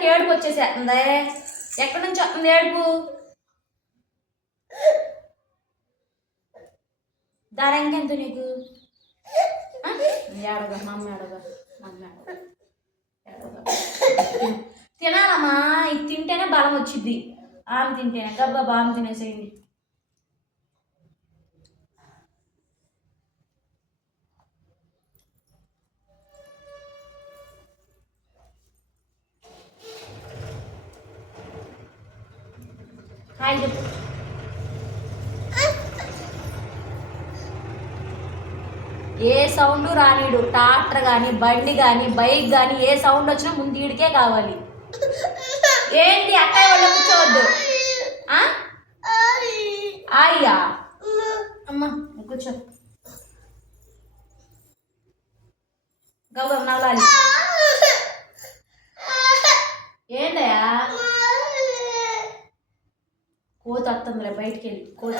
తినేసరికి ఏడుపు వచ్చేసేస్తుంది. ఎక్కడి నుంచి వస్తుంది ఏడుపు? దాని ఇంకెంత నీకు? ఏడగా మమ్మీ ఏడగా తినాలమ్మా. ఇది తింటేనే బలం వచ్చింది. ఆమె తింటేనే గబ్బా ఆమె తినేసేయండి. హాయ్ చెప్పు. ఏ సౌండ్ రానిడు. ట్రాక్టర్ కానీ బండి కానీ బైక్ కానీ ఏ సౌండ్ వచ్చినా ముందు ఈడికే కావాలి. ఏంటి అక్కయ్య వాళ్ళు కూర్చోవద్దు. అయ్యా అమ్మ కూర్చో. గౌరవ్ నవ్వాలి. ఏంటయా కోత వస్తుందిలే బయటికి వెళ్ళి. కోత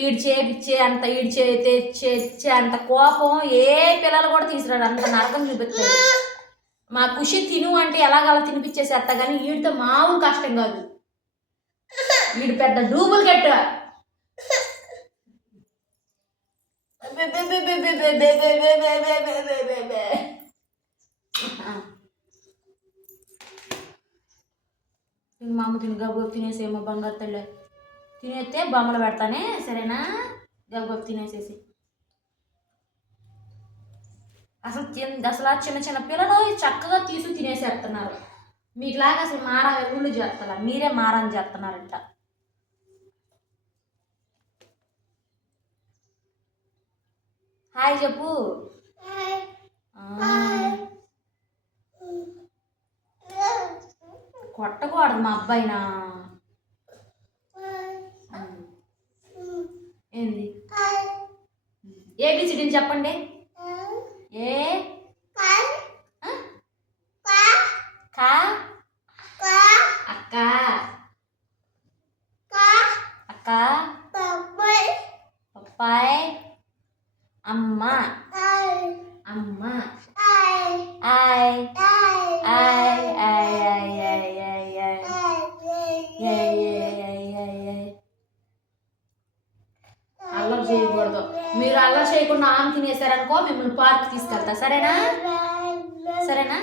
ఈడు చేపిచ్చే అంత ఈడు తెచ్చే అంత కోపం ఏ పిల్లలు కూడా తీసుకురాడు. అంత నరకం చూపిస్తాడు. మా ఖుషి తిను అంటే ఎలాగలా తినిపించేసేస్త, కానీ వీడితో మామూలు కష్టం కాదు. వీడు పెద్ద డూబుల్ గట్ట. మా అమ్మ తిని గబగబు తినేసేమో బంగారు తల్లి. తినేస్తే బొమ్మలు పెడతానే సరేనా? గబగబు తినేసేసి. అసలు చిన్న చిన్న పిల్లలు చక్కగా తీసు తినేసేస్తున్నారు. మీకులాగా అసలు మారా ఎరువులు చేస్తారా? మీరే మారాన్ని చేస్తున్నారంట. హాయ్ చెప్పు. కొట్టకూడదు మా అబ్బాయినా. ఏంది ఏబిసిడీని చెప్పండి. ఏ అక్క అక్క పప్పాయ్ అమ్మ అమ్మ ఆయ్ ఆయ్ ఆయ్ అల్లరి చేయకూడదు. మీరు అల్లరి చేయకుండా ఆమె తినేసారనుకో మిమ్మల్ని పార్క్ తీసుకెళ్తా. సరేనా? సరేనా?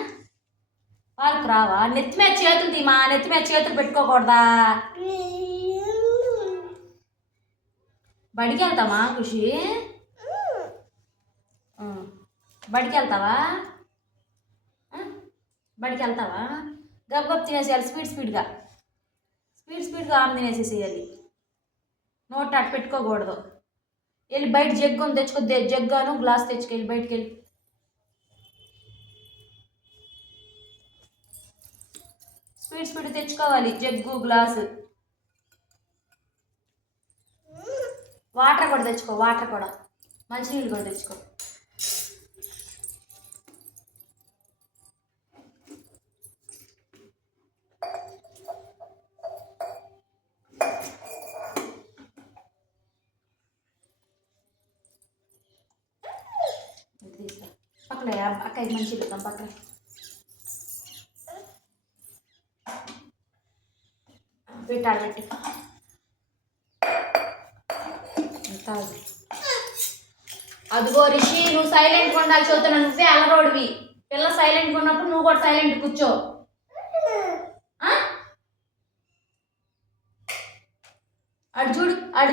పార్క్ రావా? నెత్తి మీద చేతులు తీమా. నెత్తి మీద చేతులు పెట్టుకోకూడదా? బడికి వెళ్తామా ఖుషి? బడికి వెళ్తావా? బడికి వెళ్తావా? గబగబు తినేసేయాలి. స్పీడ్గా ఆమె తినేసేసేయాలి. నోట్ అటు పెట్టుకోకూడదు. వెళ్ళి బయట జగ్గుని తెచ్చుకో. జగ్గాను గ్లాస్ తెచ్చుకెళ్ళి బయటికి వెళ్ళి. స్పీడ్ తెచ్చుకోవాలి. Jug glass. వాటర్ కూడా తెచ్చుకో. వాటర్ కూడా మంచినీళ్ళు కూడా తెచ్చుకో. పక్కన అక్కకి మంచి ఇద్దాం. పక్కన పెట్టాలి. పెట్టి అదిగో రిషి, నువ్వు సైలెంట్గా ఉండాలి. చూస్తున్నా నువ్వే అలరోడివి. పిల్ల సైలెంట్గా ఉన్నప్పుడు నువ్వు కూడా సైలెంట్ కూర్చో. అడు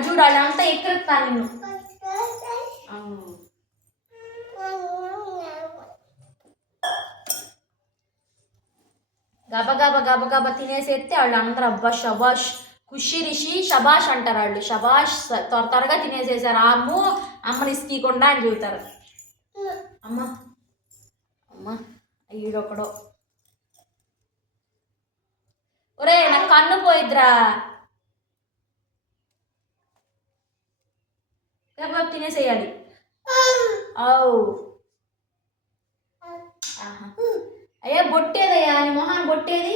చూడు అదంతా ఎక్కిరుస్తాను నిన్ను. గబగబా తినేసేస్తే వాళ్ళు అందరూ అబ్బా షబాష్ ఖుషి రిషి షబాష్ అంటారు. వాళ్ళు షబాష్ త్వరగా తినేసేసారు. అమ్మని ఇస్తీయకుండా అని చెబుతారు. అమ్మ ఈడొకడో. ఒరే నాకు కన్ను పోయిద్రా. గబగబా తినేసేయాలి. అయ్యా బొట్టేదయ్యా నీ మొహాన్ని. బొట్టేది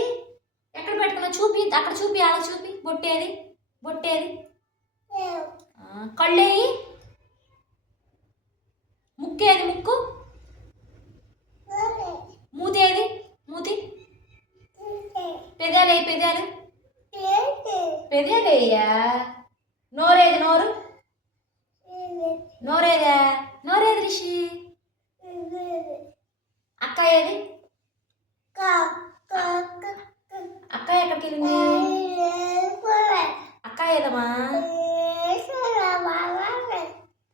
ఎక్కడ పెట్టుకున్నా చూపి. అక్కడ చూపి. అలా చూపి. బొట్టేది కళ్ళేయి. ముక్కేది. ముక్కు. మూతేది. మూతి పెదాలు పెదాలు పెదాలయ్యా. నోరేది నోరు? నోరేదా? నోరేది రిషి? అక్క ఏది? అక్క ఎక్కడికి వెళ్ళింది? అక్క ఏదమ్మా?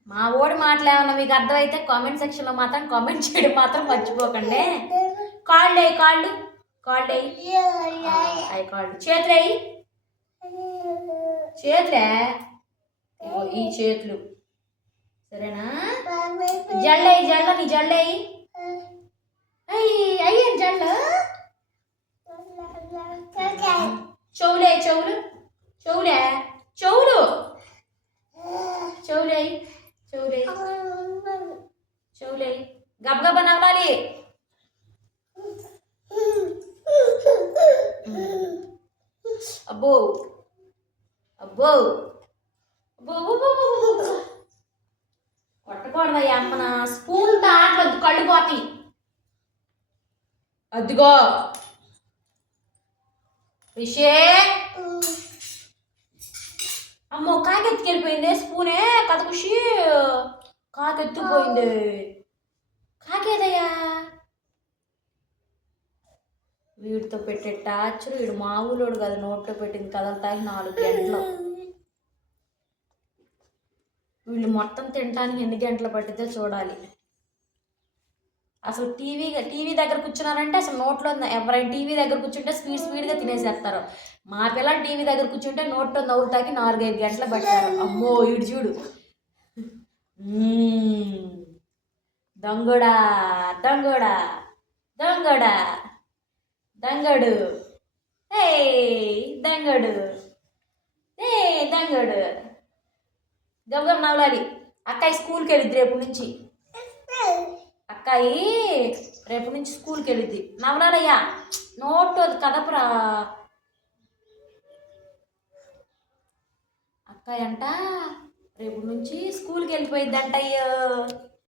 మా ఓడి మాటలు ఏమన్నా మీకు అర్థమైతే కామెంట్ సెక్షన్లో మాత్రం కామెంట్ చేయడం మాత్రం మర్చిపోకండి. కాళ్ళు అయ్యి కాళ్ళు కాళ్ళు అయ్యి కాళ్ళు చేతులు అయ్యి చేతులే ఈ చేతులు సరేనా? జళ్ళయి జళ్ళ నీ జళ్ళయి అయ్యే జళ్ళ చెవులే చెవులు చెవులే చెవులు చెవులే చెవులే చెవులే గబగబా నవ్వాలి. అబ్బో అబ్బో కొట్టకూడదయ్యా అమ్మన స్పూన్ తాట్లొద్దు కళ్ళు పోతాయి. అదిగో విషే అమ్మో కాకెత్తుకెళ్ళిపోయింది స్పూనే కథ ఖుషి. కాకెత్తుకుపోయింది. కాకేదయ్యా? వీడితో పెట్టే టార్చర్ వీడు మామూలుడు కదా. నోట్లో పెట్టింది కదలతాయి 4 గంటలు. వీళ్ళు మొత్తం తినడానికి ఎన్ని గంటలు పట్టితే చూడాలి. అసలు టీవీ దగ్గర కూర్చున్నారంటే అసలు నోట్లో ఎవరైనా టీవీ దగ్గర కూర్చుంటే స్పీడ్గా తినేసేస్తారు. మా పిల్లలు టీవీ దగ్గర కూర్చుంటే నోట్లో నవ్వుతాకి 4-5 గంటలు పట్టారు. అమ్మో ఈడు చూడు దొంగడా దొంగడా దొంగడా దంగడు ఏ దంగడు ఏ దంగడు. గబగబ నవ్వాలి. అక్కాయి స్కూల్కి వెళ్ళిద్ది రేపు నుంచి. అక్కాయి రేపు నుంచి స్కూల్కి వెళ్ళిద్ది. నవ్వాలయ్యా నోటు కదపరా. అక్కాయి అంట రేపు నుంచి స్కూల్కి వెళ్ళిపోయిద్ది అంట. అయ్యో